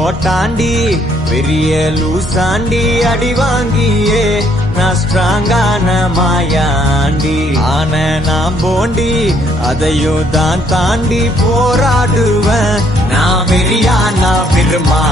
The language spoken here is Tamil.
போட்டாண்டி பெரிய லூசாண்டி அடி வாங்கியே நான் ஸ்ட்ராங்கான மாயாண்டி ஆன நான் போண்டி அதையும் தான் தாண்டி போராடுவேன் நான் வெறியா நான் பெருமா